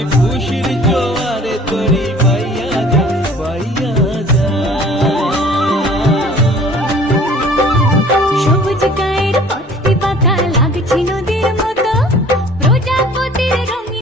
হাসি খুশির জোয়ারে তরি পাইয়া যা পাইয়া যা। সবুজ গায়ের পথটি বাঁকা লাগছে নদীর মতো, প্রজাপতির